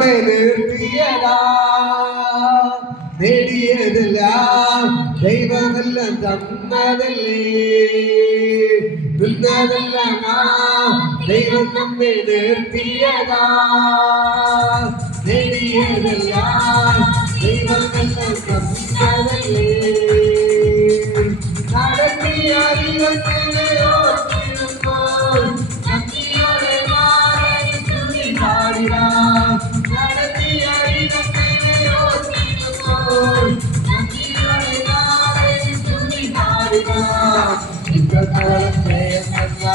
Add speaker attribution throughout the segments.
Speaker 1: നമ്മെ നിർത്തിയതാ നേടിയതെല്ലാം ദൈവമെല്ലാം തന്നതല്ലേ? നിന്നതെല്ലാം ദൈവം നമ്മെ നിർത്തിയതാ. നേടിയതെല്ലാം ദൈവമെല്ലാം തന്നതല്ലേ? നടത്തിയ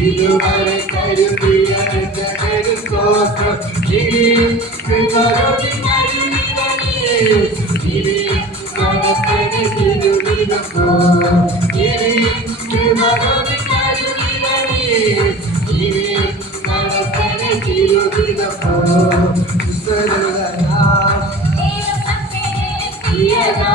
Speaker 1: இதுவரை கருதிய கோசம் இது விவரோதி மருமிதனே இது மனக்கடை திருவிதோ இது விவரோதி மருமிதனே இது மனக்கடை திருவிதோ விவரோதனா பிரியதா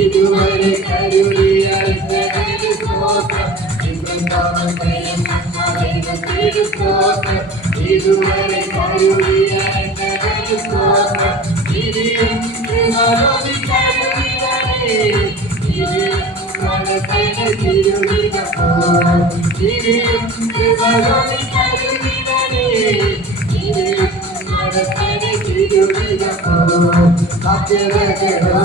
Speaker 1: இதுவரை கருவியல்ல ஸ்லோகம் இதுவரை கருவியல்ல
Speaker 2: ஸ்லோகம் இது என்று மறுதி கருவியலே இது மனத்தை திருவித போல் இது என்று மறுதி கருவியலே இது மனத்தை திருவித போல் அத்திரகரோ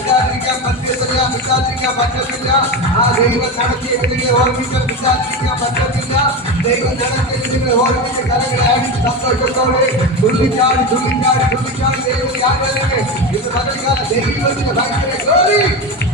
Speaker 2: का मंदिर मिला विद्यार्थी का मंदिर मिला हाँ देवी नाम की मिली और भी सब विद्यार्थी का मंदिर मिला देवी नाम के लिए और भी से घर गया है सब तो टुकड़ो रे। धुली चार धुली चार धुली चार देवी याद रखेंगे इस बदल का देवी लोग भाग के गोरी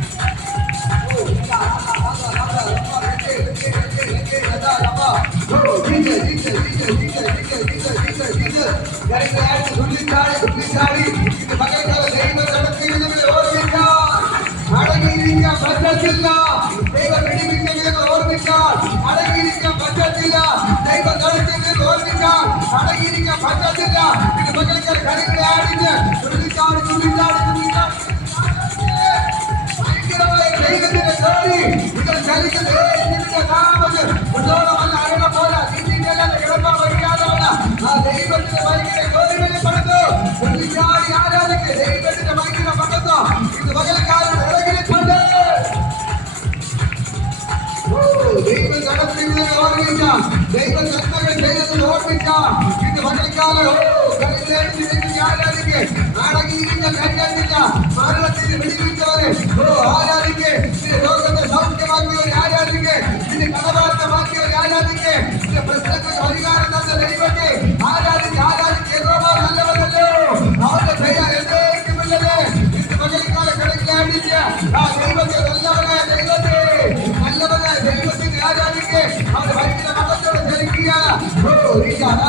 Speaker 2: ദൈവശക്തകൾ ചെയ്തത് ഓർമ്മിക്കാം ഇത് മക്കളിക്കാലോ അടങ്ങിയിരിക്കുന്ന മരണത്തിന് വിളിപ്പിച്ചവരെ ഓ ആരാ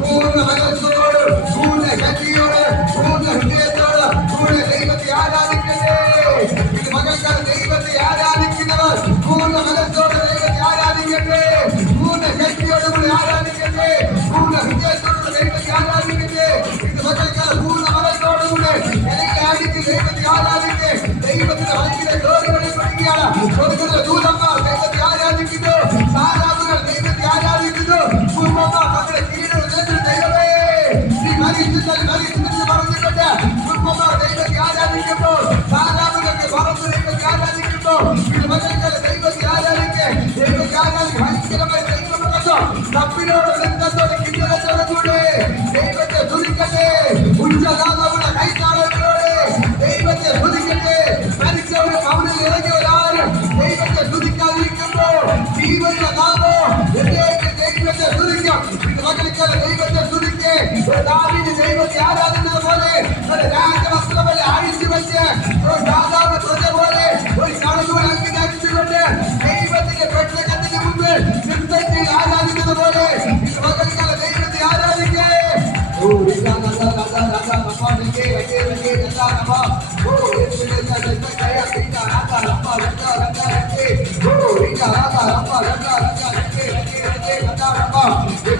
Speaker 2: பூர்ண மனசோடு பூர்ண சக்தியோடு பூர்ண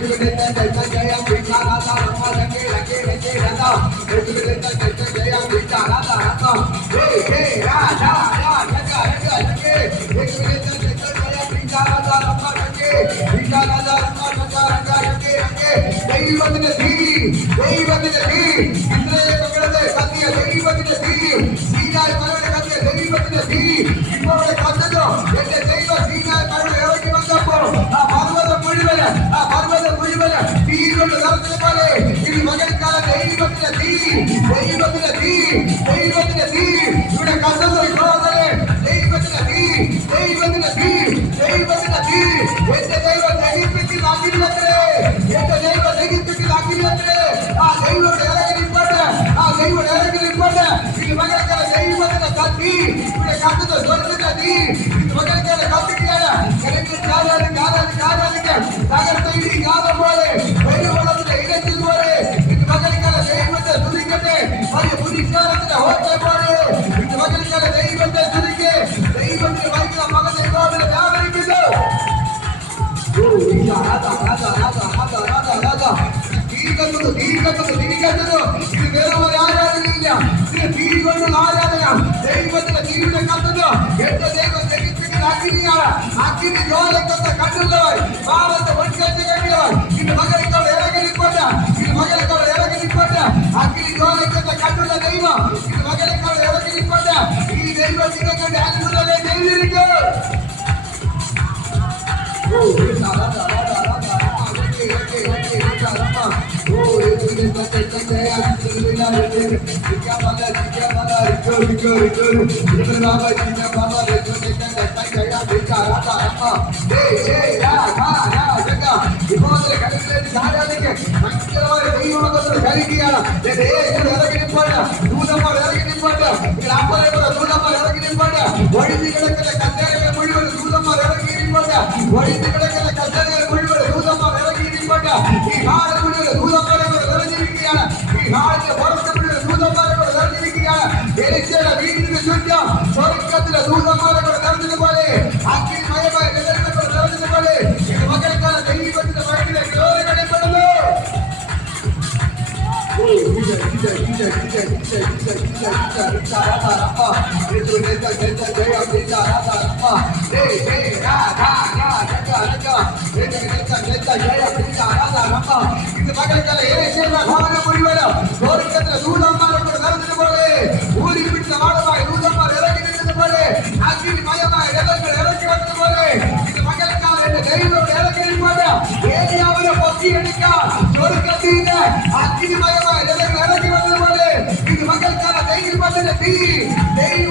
Speaker 2: ஏகுவிதே ஜெய ಮಗಳ ಕಾಲ ಸೈ ಮಗನ ಕತ್ತಿ ಇವಳ ಕತ್ತದ ದೊರೆತ ಕತ್ತಿ ಮಗಳ ಕಾಲ ಕತ್ತು ಕೇಳ ಕರೆಕ್ಟ್ ಕಾದಾಡಿ ಕಾದಾಡಿ ಕಾದಾಡಿ ಕಾದಂತ ಇಡೀ ಕಾದ ಮಾಡೆ ಬೈರು ಮಾಡೋದ್ರೆ ಇಡತ್ತಿಲ್ ಮಾಡೆ ಇದು ಮಗಳ ಕಾಲ ಸೈ ಮತ ದುಡಿಕಟ್ಟೆ ಅಲ್ಲಿ ಬುದ್ಧಿ ಕಾಲದ ಹೋಗ್ತಾ ಮಾಡೆ ಇದು ಮಗಳ ಕಾಲ ಸೈ ಮತ ದುಡಿಕೆ ಸೈ ಮತ ಮೈಕಲ ಮಗನ ಇರೋದ್ರ ಯಾವರಿ ಬಿದ್ದು ರಾಧಾ ರಾಧಾ ರಾಧಾ ರಾಧಾ ರಾಧಾ ರಾಧಾ ದೀರ್ಘ ದೀರ್ಘ ದೀರ್ಘ ಇದು ಬೇರೆ ದೈವವನ್ನು ಆರಾಧನೆ ದೈವದ ನೀರಿನ ಕತ್ತದು ಎಂತ ದೈವ ತೆಗಿತಿಗೆ ಹಾಕಿದೀಯ ಹಾಕಿದ ಜೋಲಕ್ಕಂತ ಕಣ್ಣುಳ್ಳವರು ಭಾರತ ಒಟ್ಟಿಗೆ ಕಂಡಿದವರು ಇನ್ನು ಮಗನ ಕೌಡ ಎರಗಿ ನಿಂತ್ಕೊಂಡ ಇನ್ನು ಮಗನ ಕೌಡ ಎರಗಿ ನಿಂತ್ಕೊಂಡ ಹಾಕಿದ ಜೋಲಕ್ಕಂತ ಕಣ್ಣುಳ್ಳ ದೈವ ಇನ್ನು ಮಗನ ಕೌಡ ಎರಗಿ ನಿಂತ್ಕೊಂಡ ಈ ದೈವ ಸಿಗಕಂಡು ಹಾಕಿಕೊಳ್ಳದೆ ದೈವಿರಿಗೂ ಓ ಸಾಲ ಸಾಲ ஒழிந்து கிடக்கிற கத்தர்கள் முழுவதும் சூதமாக இறங்கி ஒழிந்து கிடக்கிற கத்தர்கள் முழுவதும் சொர்க்கத்தில் தூதமாக நடந்தது போலே. அக்கில் மயமாய் நடந்தது போலே. எங்க மக்களுக்கான தெய்வீக பற்றின பயணிகளை ஜோதி நடைபெறுது ராதா ரப்பா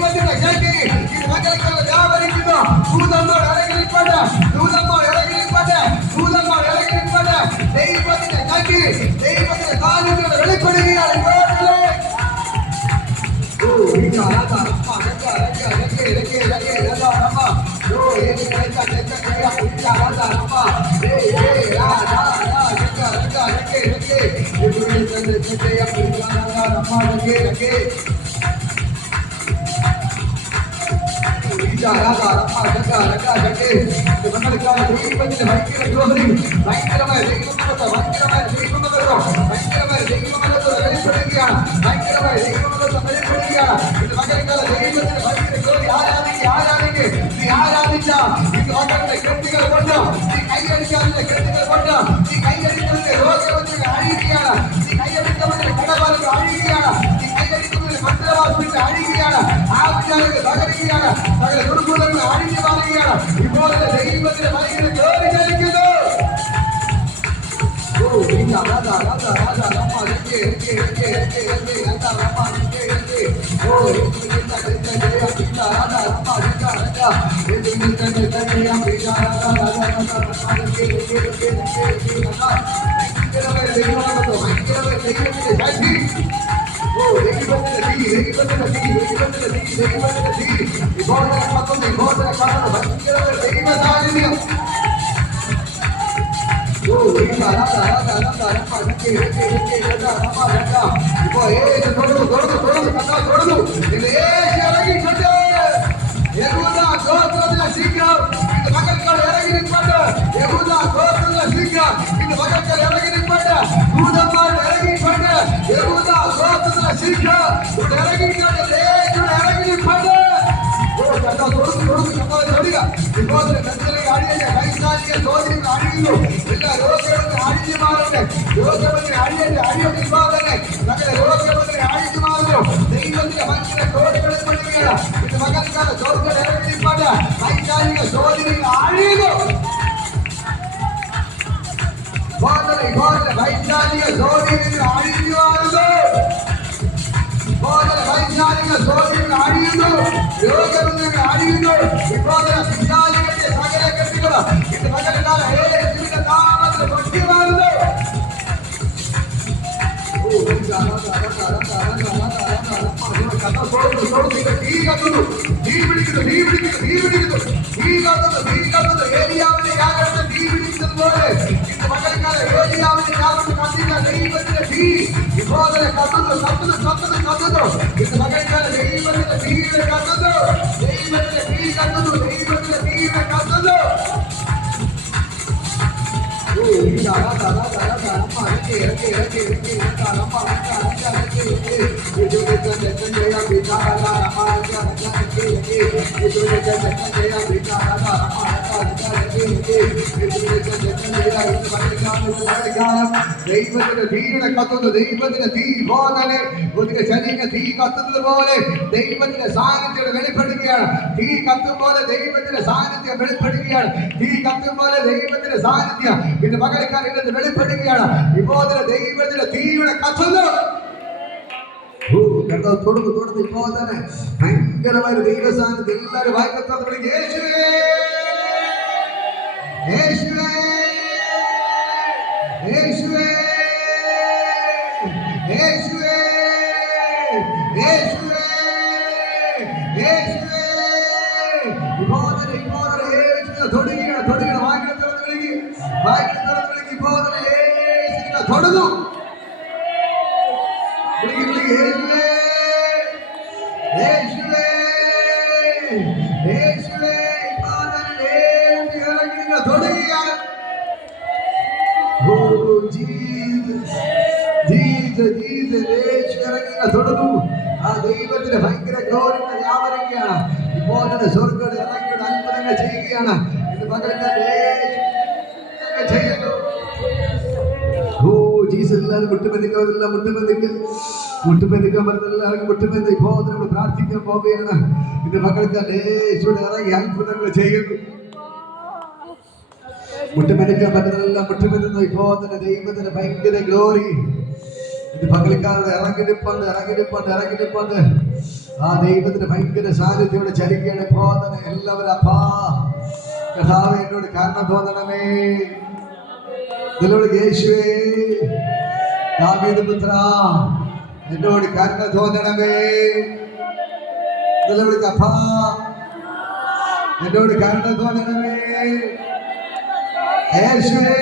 Speaker 2: மக்களுக்கான ஜாக்கி இது மக்களுக்கான வியாபாரிக்கணும் சூதமாக அடைகளிப்பட கிடைப்பத சூலமா விலை கிடைப்பத தெய்வத்தின கல்வி தெய்வத்தின காரியங்கள் வெளிப்படுகிறார் Okay, okay. இவங்களுக்கான தெய்வத்தில் வைக்கிற துரோகி பயங்கரமாக தெய்வமரத்தை பயங்கரமாக தெய்வமரம் பயங்கரமாக தெய்வமரத்தை வெளிப்படுத்தியான பயங்கரமாக தெய்வமரத்தை வெளிப்படுத்தியான இந்த மகளுக்கான தெய்வத்தில் வைக்கிற துரோகி ஆராதிங்க ஆராதிங்க நீ ஆராதிச்சா இந்த மக்களுடைய கிருத்திகள் கொண்டோம் நீ கையடிக்காத கிருத்திகள் கொண்டோம் நீ கையடித்தவங்க ரோகவத்துக்கு அழுகியான நீ கையடித்தவங்க கடவாளுக்கு அழுகியான நீ கையடித்தவங்க மந்திரவாசத்துக்கு அழுகியான ஆவியாருக்கு അഴിഞ്ഞു മാറുകയാണ് ഇപ്പോൾ ദൈവത്തിന്റെ ഭയങ്കര ജോലി ചലിക്കുന്നു ദൈവ ഇപ്പൊ ഏത് തുടർന്നു തുടർന്നു തുടർന്നു കഥാ തുടർന്നു ഇത് ವಿರೋಧದ ಗಂಟಲೆ ಅಳಿಯ ಕೈಸಾಲಿಯ ಸೋದರಿನ ಅಳಿಯಲು ಎಲ್ಲ ರೋಗಗಳನ್ನು ಅಳಿಸಿ ಮಾಡದೆ ರೋಗವನ್ನು ಅಳಿಯಲ್ಲಿ ಅಳಿಯ ವಿವಾದನೆ ಮಗನ ರೋಗವನ್ನು ಅಳಿಸಿ ಮಾಡಲು ದೈವಂತಿಗೆ ಮಕ್ಕಳ ಕೋಟೆಗಳ ಕೊಟ್ಟಿಗೆಯ ಇದು ಮಗನಿಗಾದ ಸೋದರ ಎರಡಿಪ್ಪಾದ ಕೈಸಾಲಿಯ ಸೋದರಿನ ಅಳಿಯಲು ಬೋಧನೆ ಬೋಧನೆ ವೈಚಾಲಿಯ ಸೋದರಿನ ಅಳಿಯುವುದು ಬೋಧನೆ ವೈಚಾಲಿಯ ಸೋದರಿನ ಅಳಿಯುವುದು ಯೋಗವನ್ನು ಆಡಿಕೊಂಡು ವಿಭಾಗದ ಸಿದ್ಧಾಂತಕ್ಕೆ ಸಕಲ ಕಟ್ಟಿಗಳ ಇದು ಮಗನಾದ ಹೇಳಿ ತಿಳಿದ ನಾಮದ ಭಕ್ತಿ ಮಾಡುವುದು ನೀ ಬಿಡಿಸಿದ ಬಿಡಿತು ಬಿಡಿಸಿದ ನೀ ಬಿಡಿಸಿದ ಏರಿಯಾವನ್ನು ಯಾಕಂದ್ರೆ ನೀ ಬಿಡಿಸಿದ ನೋಡಿ రకరకాల యోజనాలను కాదు ఖచ్చితంగా వెయ్యి మందిల టీ విభోదల కథలు సత్తుల సత్తుల కథలు ఇది రకరకాల వెయ్యి మందిల టీవీల కథలు వెయ్యి మందిల టీ కథలు వెయ్యి మందిల టీవీల కథలు విచారా കത്തുന്നു ദൈവത്തിന്റെ തീയുടെ കത്തുന്നു ദൈവത്തിന്റെ തീ ബോധനെ ഒരു ശരീര തീ കത്തുന്നത് പോലെ ദൈവത്തിന്റെ സാന്നിധ്യം വെളിപ്പെടുകയാണ് തീ കത്തും പോലെ ദൈവത്തിന്റെ സാന്നിധ്യം വെളിപ്പെടുകയാണ് തീ കത്തും പോലെ ദൈവത്തിന്റെ സാന്നിധ്യം പിന്നെ പകരക്കാരിൽ വെളിപ്പെടുകയാണ് ഇപ്പോതിന് ദൈവത്തിന്റെ തീയുടെ കത്തുന്നു കണ്ടോ തൊടുന്നു തൊടുന്നു ഇപ്പോ തന്നെ ഭയങ്കരമായ ദൈവസാന്നിധ്യം എല്ലാവരും വായിക്കത്തോടെ യേശുവേ യേശുവേ യേശുവേ. യേശുവേ യേശുവേ യേശുവേ ജീസസ് എല്ലാവരും മുട്ടുമെന്നിക്കുന്നവരില്ല മുട്ടുമെതിക്ക് മുട്ടുമെതിക്കാൻ പറ്റുന്ന മുട്ടുമെന്ന് ഇപ്പോൾ നമ്മൾ പ്രാർത്ഥിക്കാൻ പോവുകയാണ്. എന്റെ മക്കൾക്ക് യേശുവിടെ ഇറങ്ങി അത്ഭുതങ്ങൾ ചെയ്യുന്നു. മുട്ടുമെതിക്കാൻ പറ്റുന്നതെല്ലാം മുട്ടുമെതുന്നു ഇപ്പോ തന്നെ ദൈവത്തിന്റെ ഭയങ്കര ഗ്ലോറി. ഇത് പകലിക്കാരുടെ ഇറങ്ങിനിപ്പുണ്ട് ഇറങ്ങിനിപ്പുണ്ട് ഇറങ്ങിനിപ്പുണ്ട് ആ ദൈവത്തിന്റെ ഭയങ്കര സാന്നിധ്യം ഇവിടെ ചലിക്കുകയാണ്. ഇപ്പോ തന്നെ എല്ലാവരും അപ്പാ. കഥാവ് എന്നോട് കാരണം തോന്നണമേ. നിലവിളി യേശുവേ ദാവീദ് പുത്ര എന്നോട് കരുണ തോന്നണമേ. നിങ്ങളോട് അപ്പാ എന്നോട് കരുണ തോന്നണമേ. യേശുവേ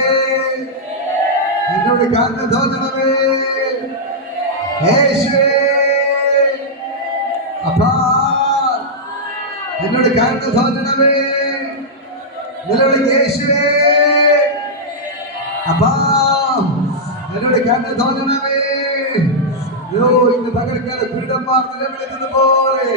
Speaker 2: എന്നോട് കരുണ തോന്നണമേ. യേശുവേ അപ്പാ എന്നോട് കരുണ തോന്നണമേ. നിലവിളി യേശുവേ അപ്പാ. എന്നോട് കാരണം തോന്നണമേ യോ ഇന്ന് പകൽക്കാല നിലവിളിക്കുന്നത് പോലെ.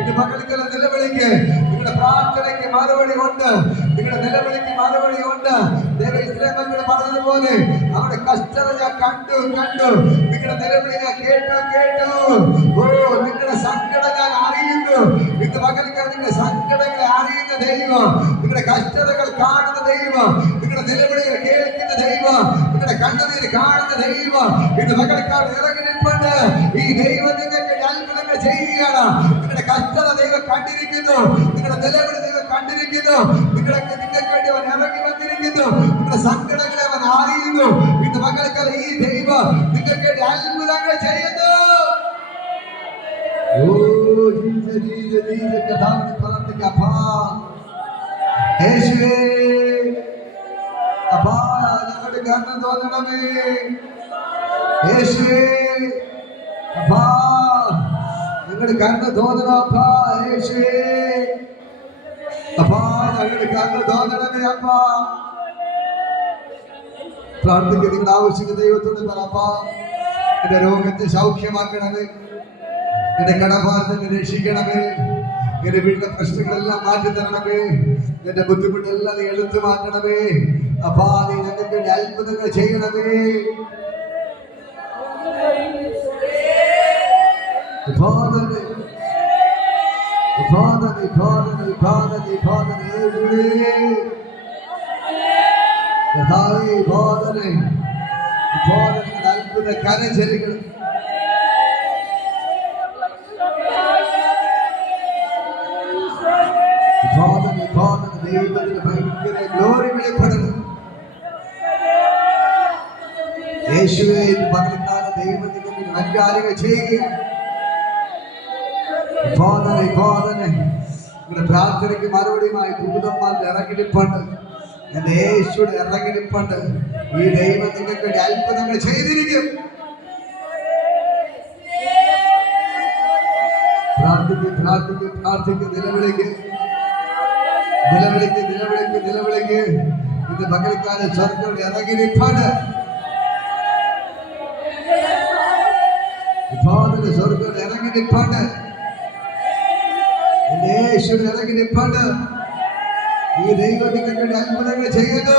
Speaker 2: ഇന്ന് പകൽക്കാല നിലവിളിക്ക്. നിങ്ങളുടെ പ്രാർത്ഥനയ്ക്ക് മറുപടി ഉണ്ട്. നിങ്ങളുടെ നിലവിളിക്ക് മറുപടി ഉണ്ട്. ദൈവ മക്കൾ പറഞ്ഞതുപോലെ അവരുടെ കഷ്ടത ഞാൻ കണ്ടു കണ്ടു. നിങ്ങളുടെ നിലവിളി ഞാൻ കേട്ടു കേട്ടു. ഓ നിങ്ങളുടെ സങ്കടം ഞാൻ അറിയുന്നു. ഇന്ന് പകൽക്കാല നിങ്ങളുടെ സങ്കടങ്ങളെ അറിയുന്ന ദൈവം. നിങ്ങളുടെ കഷ്ടതകൾ കാണുന്ന ദൈവം. നിങ്ങളുടെ നിലവിളികൾ കേൾക്കുന്ന ദൈവം നിങ്ങളുടെ കണ്ണുനീര് കാണുന്ന ദൈവം. ഇന്ന് മകൾക്കാർ ഇറങ്ങി നിൽപ്പുണ്ട് ഈ ദൈവം നിങ്ങൾക്ക് അത്ഭുതങ്ങൾ ചെയ്യുകയാണ്. നിങ്ങളുടെ കഷ്ടത ദൈവം കണ്ടിരിക്കുന്നു. നിങ്ങളുടെ നിലവിളി ദൈവം കണ്ടിരിക്കുന്നു. നിങ്ങളുടെ നിങ്ങൾക്ക് വേണ്ടി അവൻ ഇറങ്ങി വന്നിരിക്കുന്നു. നിങ്ങളുടെ സങ്കടങ്ങളെ അവൻ അറിയുന്നു. ഇന്ന് പകൽക്കാർ ഈ ദൈവം നിങ്ങൾക്ക് വേണ്ടി അത്ഭുതങ്ങൾ ചെയ്യുന്നു. ഓ ജീസ ജീസ ജീസ കഥാവിനെ പ്രാർത്ഥിക്കുക അപ്പാ. യേശുവേ. കാരണം തോന്നണമേ. യേശുവേ അപ്പാ. ഞങ്ങളുടെ കാരണം തോന്നണം അപ്പാ യേശുവേ. അപ്പാ ഞങ്ങളുടെ കാരണം തോന്നണമേ അപ്പാ. പ്രാർത്ഥിക്കുക നിങ്ങളുടെ ആവശ്യങ്ങൾ ദൈവത്തോട് പറപ്പാ എന്റെ രോഗത്തെ സൗഖ്യമാക്കണമേ. എന്റെ കടഭാരത്തെ രക്ഷിക്കണമേ. എന്റെ വീട്ടിലെ പ്രശ്നങ്ങളെല്ലാം മാറ്റി തരണമേ എന്റെ ബുദ്ധിമുട്ടെല്ലാം നീ എടുത്തു മാറ്റണമേ. അപ്പാ നീ ഞങ്ങൾക്ക് അത്ഭുതങ്ങൾ ചെയ്യണമേ. അത്ഭുത ഉപാദനെ യേശുവേ പ്രാർത്ഥനയ്ക്ക് മറുപടിയുമായി ദൂതന്മാർ ഇറങ്ങിരിപ്പുണ്ട് എന്റെ യേശുയുടെ ഇറങ്ങിരിപ്പുണ്ട് ഈ ദൈവം നിങ്ങൾക്ക് വേണ്ടി അത്ഭുതങ്ങൾ ചെയ്തിരിക്കും. പ്രാർത്ഥിക്ക് പ്രാർത്ഥിക്ക് പ്രാർത്ഥിക്ക് നിലവിളിക്ക്. നിലവിളിക്ക് നിലവിളിക്ക് നിലവിളിക്ക്. ഇത് പകൽക്കാല സ്വർഗം ഇറങ്ങിനിപ്പാണ് സ്വർഗം ഇറങ്ങിനിപ്പാണ് എന്റെ യേശുവിൽ ഇറങ്ങിനിപ്പാണ് ഈ ദൈവം വേണ്ടി അത്ഭുതങ്ങൾ ചെയ്യുന്നു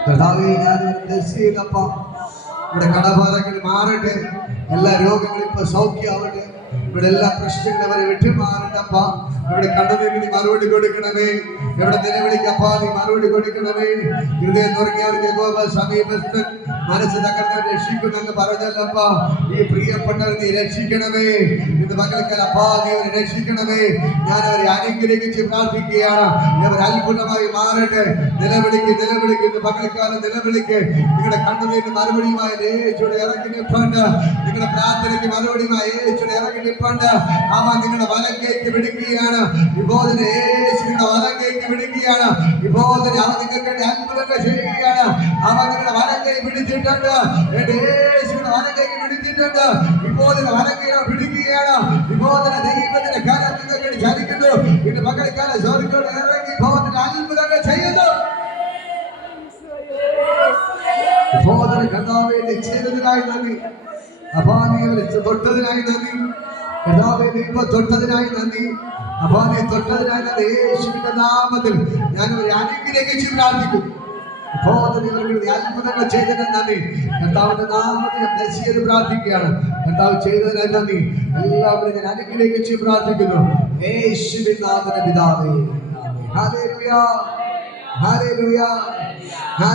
Speaker 2: കർത്താവേ ഞാൻ ചെയ്തപ്പ ഇവിടെ കടഭാരങ്ങൾ മാറട്ടെ എല്ലാ രോഗങ്ങളും ഇപ്പൊ സൗഖ്യമാവട്ടെ ഇവിടെ എല്ലാ പ്രശ്നങ്ങളും അവരെ വിട്ടുമാറട്ടപ്പ ഇവിടെ കണ്ണുനീരിന് മറുപടി കൊടുക്കണമേ ഇവിടെ നിലവിളിക്കപ്പാ നീ മറുപടി കൊടുക്കണമേ ഹൃദയം തുടങ്ങിയവർക്ക് സമീപസ്ഥൻ മനസ്സ് തകർന്നവർ രക്ഷിക്കുമെന്ന് പറഞ്ഞല്ലപ്പ ഈ പ്രിയപ്പെട്ടവർ നീ രക്ഷിക്കണമേ. ഇത് അവരെ രക്ഷിക്കണമേ. ഞാൻ അവരെ അനുഗ്രഹിച്ച് പ്രാർത്ഥിക്കുകയാണ്. അവർ അത്ഭുതമായി മാറട്ടെ. നിലവിളിക്ക് നിലവിളിക്ക് ഇന്ന് മകൾക്കാലം നിലവിളിക്ക്. നിങ്ങളുടെ കണ്ണുനീരിന് മറുപടിയുമായി യേശുടെ ഇറങ്ങി നിൽപ്പുണ്ട്. നിങ്ങളുടെ പ്രാർത്ഥനയ്ക്ക് മറുപടിയുമായി യേശുടെ ഇറങ്ങി നിൽപ്പുണ്ട്. ആമ നിങ്ങളുടെ വലങ്കേക്ക് വിടുകയാണ്. വിബോധന യേശു നിങ്ങളുടെ വലങ്കേക്ക് വിടുകയാണ്. വിബോധന അവ നിങ്ങൾക്ക് അത്ഭുതങ്ങൾ ചെയ്യുകയാണ്. അവ നിങ്ങളുടെ പിടിച്ചിട്ടുണ്ട്. എന്റെ യേശുവിന്റെ വലങ്കൈക്ക് പിടിച്ചിട്ടുണ്ട്. ഇപ്പോൾ വലങ്കൈ പിടിക്കുകയാണ്. വിബോധന ദൈവത്തിന്റെ കാലം വേണ്ടി ചലിക്കുന്നു ഇന്ന് പകൽക്കാലം സ്വർഗോട് ഇറങ്ങി ഭവത്തിന്റെ അത്ഭുതങ്ങൾ ചെയ്യുന്നു. ബോധന കർത്താവെ ചെയ്തതിനായി നന്ദി. അപാനികളെ തൊട്ടതിനായി നന്ദി. കർത്താവെ ഇപ്പൊ തൊട്ടതിനായി നന്ദി. അപാനെ തൊട്ടതിനായി നന്ദി. യേശുവിന്റെ നാമത്തിൽ ഞാൻ അവരെ അനുഗ്രഹിച്ച് പ്രാർത്ഥിക്കുന്നു. അത്ഭുതങ്ങൾ ചെയ്തതിന് നന്ദി. കർത്താവിന്റെ നാമത്തിൽ ബ്ലസ്സിയത് പ്രാർത്ഥിക്കുകയാണ്. കർത്താവ് ചെയ്തതിനായി നന്ദി. എല്ലാവരും ഞാൻ അനുഗ്രഹിച്ച് പ്രാർത്ഥിക്കുന്നു. യേശുവിൻ നാമന പിതാവേ. ആമേൻ. ഹല്ലേലൂയ. ഹല്ലേലൂയ.